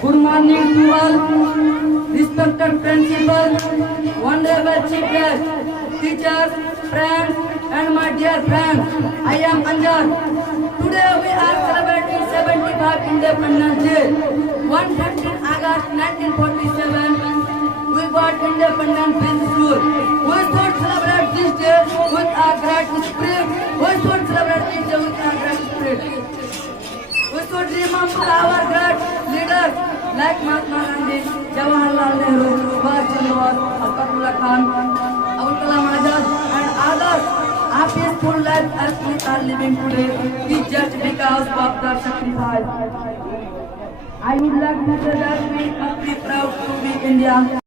Good morning to all, respected principal, honorable chief guest, teachers, friends, and my dear friends. I am Anjar. Today we are celebrating 75 Independence Day. 115 August 1947, we got independence peaceful. We should celebrate this day with a great spirit. We should celebrate this day with a great spirit. We should remember our great leaders like Mahatma Gandhi, Jawaharlal Nehru, Subhash Chandra Bose, Azfatullah Khan, Abul Kalam Azad, and others. A peaceful life as we are living today is just because of their sacrifice. I would like to say that we must be proud to be India.